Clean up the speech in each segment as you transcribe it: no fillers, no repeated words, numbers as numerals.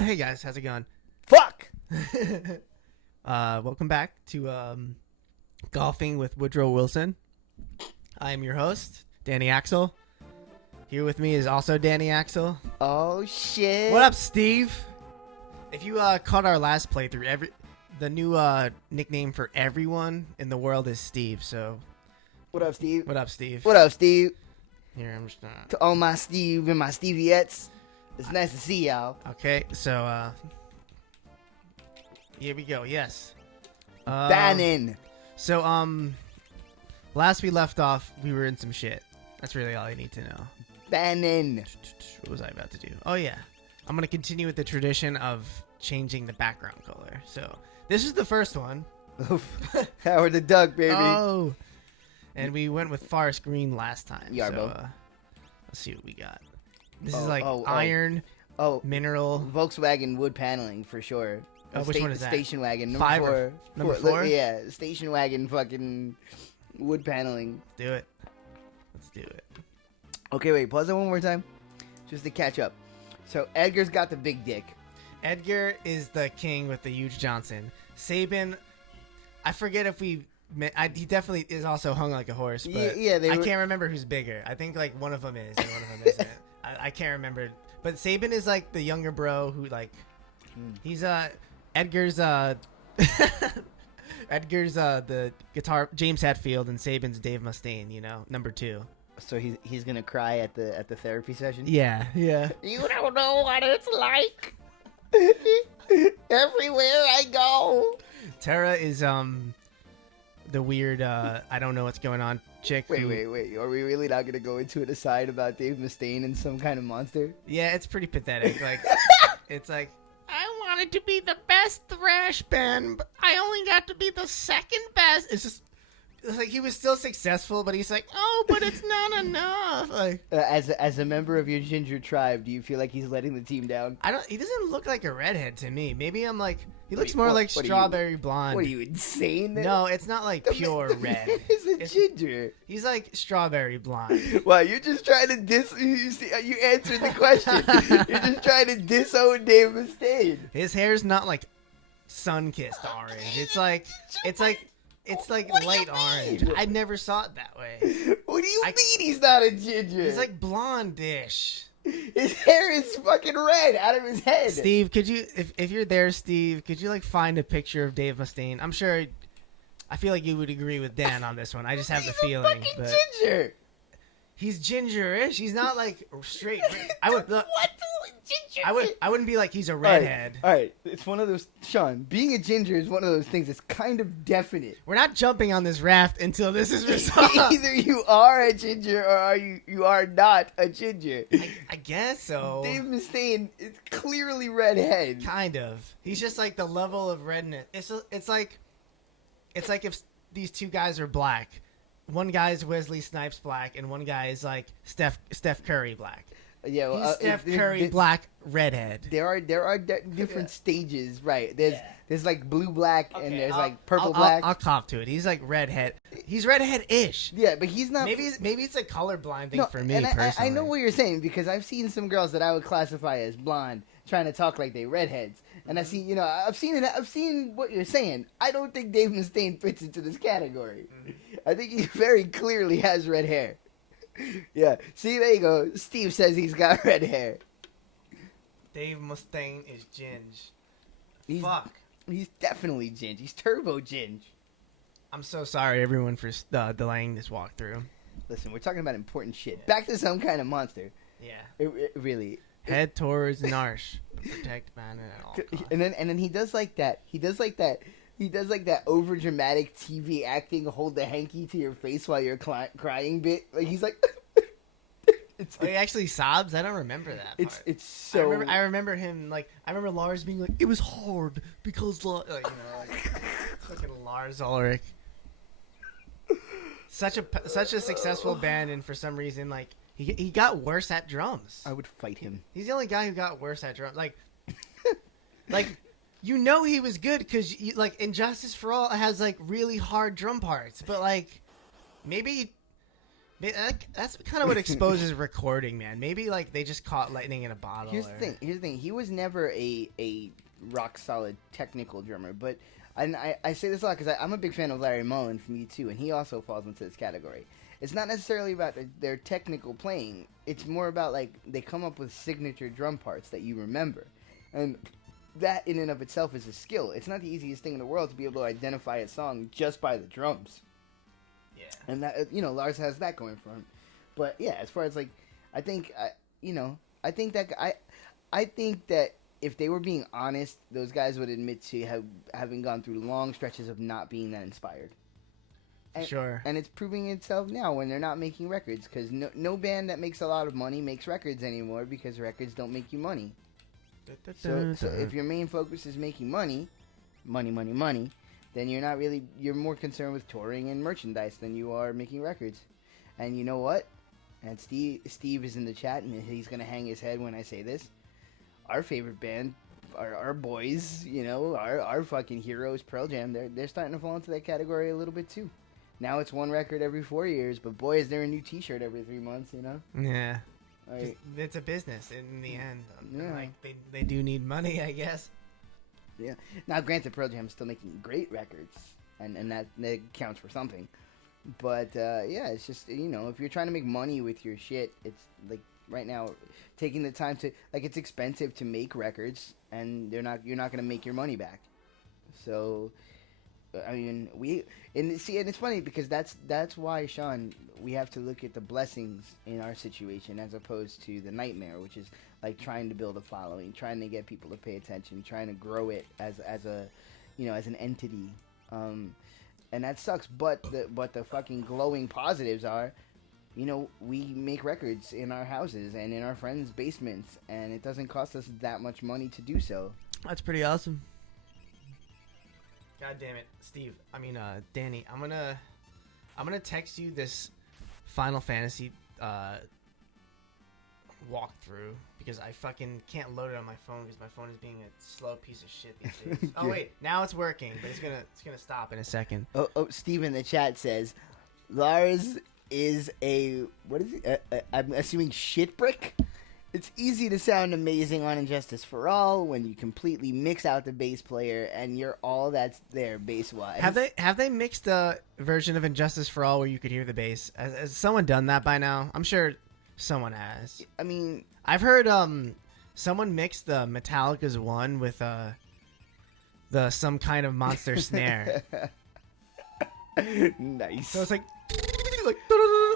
Hey guys, how's it going? Fuck! Welcome back to Golfing with Woodrow Wilson. I am your host, Danny Axel. Here with me is also Danny Axel. Oh shit! What up, Steve? If you caught our last playthrough, the new nickname for everyone in the world is Steve. So, What up, Steve? what up, Steve? What up, Steve? Here, I'm just To all my Steve and my Steviettes, it's nice to see y'all. okay. So, here we go. Yes. Bannon. So, last we left off, we were in some shit. That's really all I need to know. Bannon. What was I about to do? Oh, yeah. I'm going to continue with the tradition of changing the background color. So, this is the first one. Howard the Duck, baby. Oh. And we went with forest green last time. Yarbo. So, let's see what we got. This is like iron, mineral. Volkswagen wood paneling for sure. Which one is that? Station wagon. Number four? Yeah, station wagon fucking wood paneling. Let's do it. Okay, wait. Pause it one more time. Just to catch up. So, Edgar's got the big dick. Edgar is the king with the huge Johnson. Sabin, I forget if we... he definitely is also hung like a horse, but I can't remember who's bigger. I think like one of them is and one of them isn't. I can't remember. But Sabin is like the younger bro who like... He's Edgar's Edgar's the guitar James Hetfield and Sabin's Dave Mustaine, you know, number 2. So he's gonna cry at the therapy session. Yeah. You don't know what it's like. Everywhere I go. Tara is the weird I don't know what's going on chick. Wait. Are we really not gonna go into an aside about Dave Mustaine and some kind of monster? Yeah, it's pretty pathetic. Like it's like I wanted to be the best thrash band, but I only got to be the second best. It's like he was still successful, but he's like, oh, but it's not enough. Like, as a member of your ginger tribe, do you feel like he's letting the team down? He doesn't look like a redhead to me. Maybe I'm like, he looks more like strawberry blonde. What are you, insane? No, it's not like pure red. It's a ginger. He's like strawberry blonde. Well, you're just trying to you answered the question. You're just trying to disown Dave Mustaine. His hair's not like sun-kissed orange. It's like light orange. I never saw it that way. What do you mean he's not a ginger? He's like blondish. His hair is fucking red out of his head. Steve, could you, if you're there, Steve, could you like find a picture of Dave Mustaine? I'm sure, I feel like you would agree with Dan on this one. I just have the feeling. He's a but ginger. He's gingerish. He's not like straight. I would look. What ginger? I wouldn't be like he's a redhead. All right. It's one of those. Sean, being a ginger is one of those things that's kind of definite. We're not jumping on this raft until this is resolved. Either you are a ginger or you are not a ginger. I guess so. Dave Mustaine is clearly redhead. Kind of. He's just like the level of redness. It's like if these two guys are black. One guy's Wesley Snipes black, and one guy is like Steph Curry black. Yeah, well, he's Steph Curry black redhead. There are different stages, right? There's like blue black, and there's like purple black. black. I'll cop to it. He's like redhead. He's redhead-ish. Yeah, but he's not. Maybe it's a colorblind thing for me personally. I know what you're saying because I've seen some girls that I would classify as blonde trying to talk like they redheads, and I see, I've seen what you're saying. I don't think Dave Mustaine fits into this category. I think he very clearly has red hair. Yeah, see, there you go. Steve says he's got red hair. Dave Mustaine is ginge. Fuck. He's definitely ginge. He's turbo ginge. I'm so sorry, everyone, for delaying this walkthrough. Listen, we're talking about important shit. Back to some kind of monster. Yeah. It really. Head towards Narsh. Protect man at all costs. And then he does like that. He does like that over dramatic TV acting, hold the hanky to your face while you're crying bit. Like he's like. He actually sobs. I don't remember that part. It's so. I remember him like. I remember Lars being like, "It was hard because like fucking Lars Ulrich." Such a successful band, and for some reason, like he got worse at drums. I would fight him. He's the only guy who got worse at drums. Like, he was good because like Injustice for All has like really hard drum parts, but like maybe That's kind of what exposes recording, man. Maybe like they just caught lightning in a bottle. Here's the thing. He was never a rock solid technical drummer, but I say this a lot because I'm a big fan of Larry Mullen from U2, and he also falls into this category. It's not necessarily about their technical playing. It's more about like they come up with signature drum parts that you remember, and that in and of itself is a skill. It's not the easiest thing in the world to be able to identify a song just by the drums. Yeah. And that Lars has that going for him. But yeah, as far as like, I think that if they were being honest, those guys would admit to having gone through long stretches of not being that inspired. And, sure. And it's proving itself now when they're not making records, because no band that makes a lot of money makes records anymore, because records don't make you money. So if your main focus is making money, then you're more concerned with touring and merchandise than you are making records. And you know what? And Steve is in the chat, and he's gonna hang his head when I say this. Our favorite band, our boys, our fucking heroes, Pearl Jam, they're starting to fall into that category a little bit too. Now it's one record every 4 years, but boy, is there a new T-shirt every 3 months, Yeah. Like, it's a business in the end. Yeah. Like they do need money, I guess. Yeah. Now, granted, Pearl Jam is still making great records, and that counts for something. But yeah, it's just if you're trying to make money with your shit, it's like right now taking the time to it's expensive to make records, and you're not gonna make your money back. So, I mean, and it's funny because that's why, Sean, we have to look at the blessings in our situation as opposed to the nightmare, which is like trying to build a following, trying to get people to pay attention, trying to grow it as an entity, and that sucks. But the fucking glowing positives are, we make records in our houses and in our friends' basements, and it doesn't cost us that much money to do so. That's pretty awesome. God damn it, Steve. Danny. I'm gonna text you this Final Fantasy walkthrough because I fucking can't load it on my phone because my phone is being a slow piece of shit these days. Oh wait, now it's working, but it's gonna stop in a second. Oh, Steve in the chat says Lars is what is it? I'm assuming shit brick. It's easy to sound amazing on Injustice for All when you completely mix out the bass player and you're all that's there bass-wise. Have they mixed a version of Injustice for All where you could hear the bass? Has someone done that by now? I'm sure someone has. I mean, I've heard someone mixed the Metallica's one with some kind of monster snare. Nice. So it's like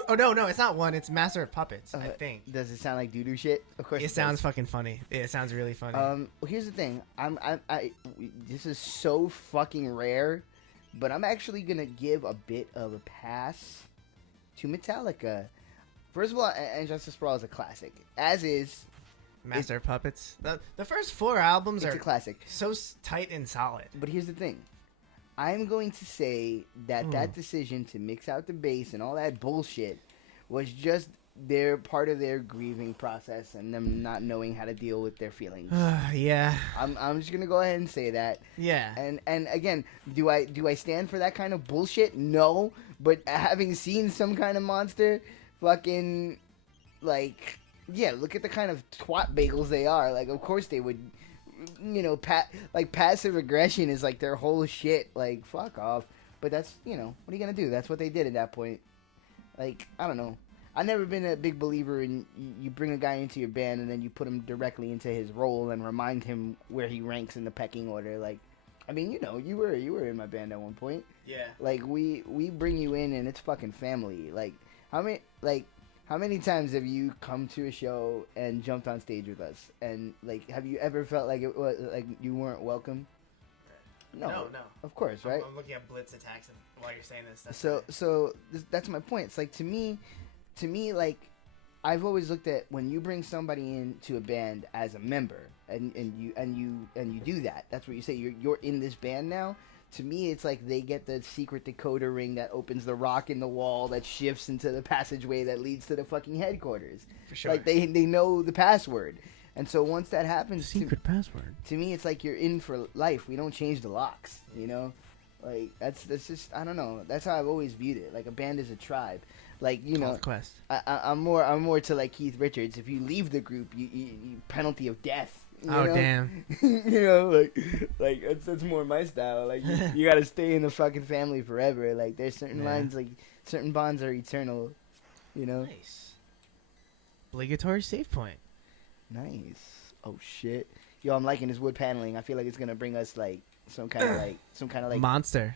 oh no, it's not one. It's Master of Puppets. I think. Does it sound like doo-doo shit? Of course. It sounds fucking funny. It sounds really funny. Well, here's the thing. This is so fucking rare, but I'm actually gonna give a bit of a pass to Metallica. First of all, Injustice for All is a classic, as is Master of Puppets. The first 4 albums are a classic, so tight and solid. But here's the thing. I'm going to say that decision to mix out the bass and all that bullshit was just part of their grieving process and them not knowing how to deal with their feelings. Yeah. I'm just gonna go ahead and say that. Yeah. And again, do I stand for that kind of bullshit? No. But having seen some kind of monster, fucking look at the kind of twat bagels they are. Like, of course they would. Passive aggression is like their whole shit. Like, fuck off. But that's, what are you gonna do? That's what they did at that point. Like, I don't know. I've never been a big believer in you bring a guy into your band and then you put him directly into his role and remind him where he ranks in the pecking order. Like, I mean, you were in my band at one point. Yeah. Like, we bring you in and it's fucking family. Like, how many times have you come to a show and jumped on stage with us? And, have you ever felt like it was like you weren't welcome? No. Of course, right? I'm looking at blitz attacks while you're saying this. So that's my point. It's like, to me, like, I've always looked at when you bring somebody into a band as a member, and you do that. That's what you say. You're in this band now. To me, it's like they get the secret decoder ring that opens the rock in the wall that shifts into the passageway that leads to the fucking headquarters. For sure. Like, they know the password. And so once that happens... Secret password. To me, it's like you're in for life. We don't change the locks, Like, that's just... I don't know. That's how I've always viewed it. Like, a band is a tribe. Like, you know, Quest. I'm more to like Keith Richards. If you leave the group, you penalty of death. You know? Damn. You know, like that's more my style. Like you gotta stay in the fucking family forever. Like there's certain lines, like certain bonds are eternal. You know. Nice. Obligatory save point. Nice. Oh shit. Yo, I'm liking this wood paneling. I feel like it's gonna bring us like some kind of like monster.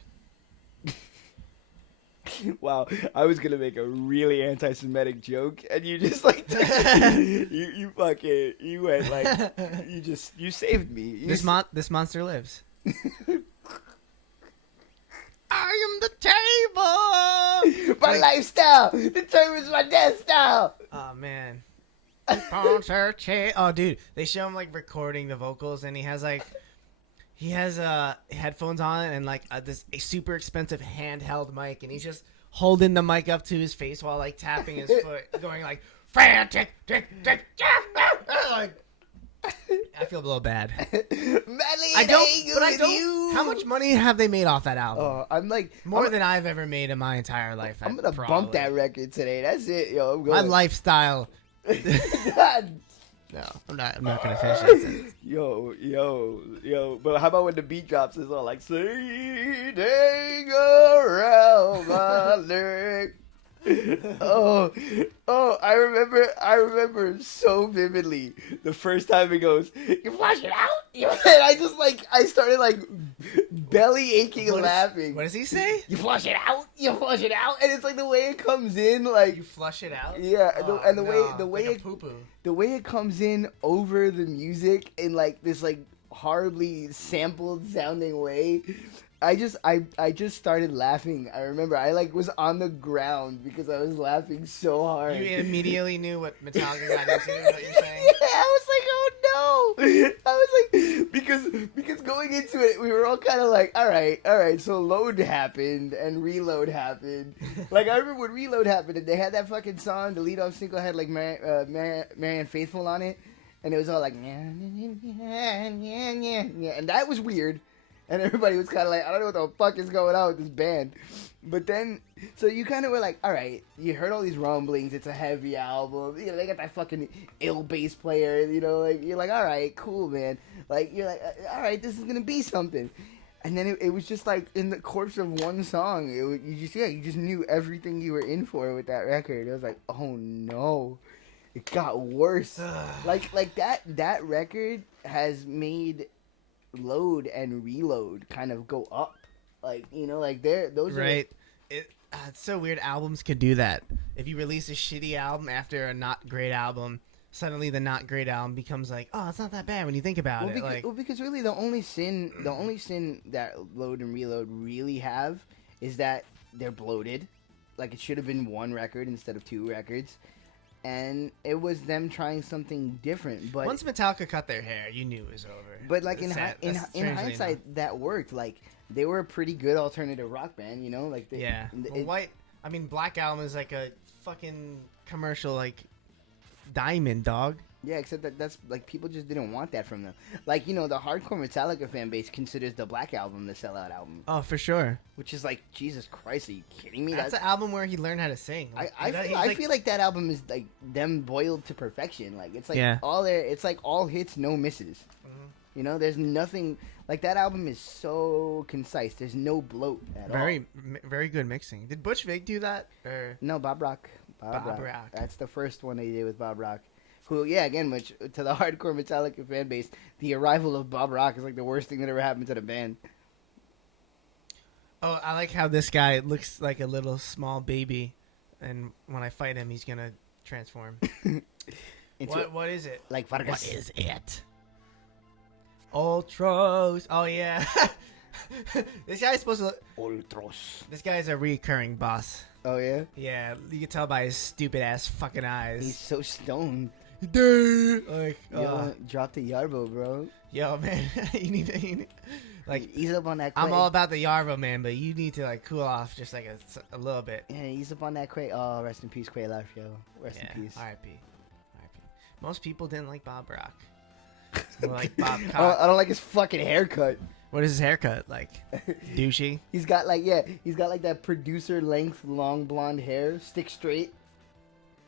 Wow, I was gonna make a really anti-Semitic joke, and you just like you went like you saved me. This monster lives. I am the table. My lifestyle determines my death style. Oh man. Oh dude, they show him like recording the vocals, and he has headphones on and like a super expensive handheld mic, and he's just holding the mic up to his face while like tapping his foot, going like frantic, like. I feel a little bad. I don't. How much money have they made off that album? Oh, I'm like more than I've ever made in my entire life. I'm gonna bump that record today. That's it, yo. I'm going. My lifestyle. No, I'm not gonna finish it. Yo. But how about when the beat drops? It's all like "Sailing around my leg." I remember so vividly the first time it goes, "You flush it out," and I started like belly aching and laughing. What does he say? You flush it out, and it's like the way it comes in, like you flush it out. Yeah, the way it comes in over the music in like this like horribly sampled sounding way. I just started laughing. I remember I like was on the ground because I was laughing so hard. You immediately knew what Metallica got into. What you're saying? Yeah, I was like, oh no. I was like, because going into it, we were all kind of like, all right. So load happened and reload happened. Like I remember when reload happened and they had that fucking song. The lead off single had like Marianne Faithfull on it, and it was all like, yeah, and that was weird. And everybody was kind of like, I don't know what the fuck is going on with this band. But then, so you kind of were like, all right, you heard all these rumblings. It's a heavy album. You know, they got that fucking ill bass player. You know, like you're like, all right, cool, man. Like you're like, all right, this is gonna be something. And then it was just like in the course of one song, you just knew everything you were in for with that record. It was like, oh no, it got worse. like that record has made load and reload kind of go up, like, you know, like those right. It's so weird. Albums could do that. If you release a shitty album after a not great album, suddenly the not great album becomes like, oh, it's not that bad when you think about it. Because really the only sin that load and reload really have is that they're bloated. Like it should have been one record instead of two records. And it was them trying something different. But once Metallica cut their hair, you knew it was over. But like in hindsight, that worked. Like they were a pretty good alternative rock band, you know. Like Black Album is like a fucking commercial, like diamond dog. Yeah, except that's like people just didn't want that from them. Like, you know, the hardcore Metallica fan base considers the Black Album the sellout album. Oh, for sure. Which is like, Jesus Christ, are you kidding me? That's an album where he learned how to sing. Like, I feel like that album is like them boiled to perfection. Like it's like it's like all hits, no misses. Mm-hmm. You know, there's nothing like that album is so concise. There's no bloat at all. Very good mixing. Did Butch Vig do that? Or? No, Bob Rock. Bob Rock. That's the first one they did with Bob Rock. Who, yeah, again, which to the hardcore Metallica fan base, the arrival of Bob Rock is like the worst thing that ever happened to the band. Oh, I like how this guy looks like a little small baby, and when I fight him, he's gonna transform. What is it? Like Vargas. What is it? Ultros. Oh yeah. This guy's supposed to. Ultros. This guy's a recurring boss. Oh yeah. Yeah, you can tell by his stupid ass fucking eyes. He's so stoned. Like, drop the Yarbo, bro. Yo, man, you need like ease up on that Quay. I'm all about the Yarbo, man, but you need to like cool off just like a little bit. Yeah, ease up on that Quay. Oh, rest in peace, Quay Life, yo. Rest in peace. R.I.P. Most people didn't like Bob Rock. Like Bob Cock. I don't like his fucking haircut. What is his haircut like? Douchey. He's got like that producer length long blonde hair, stick straight.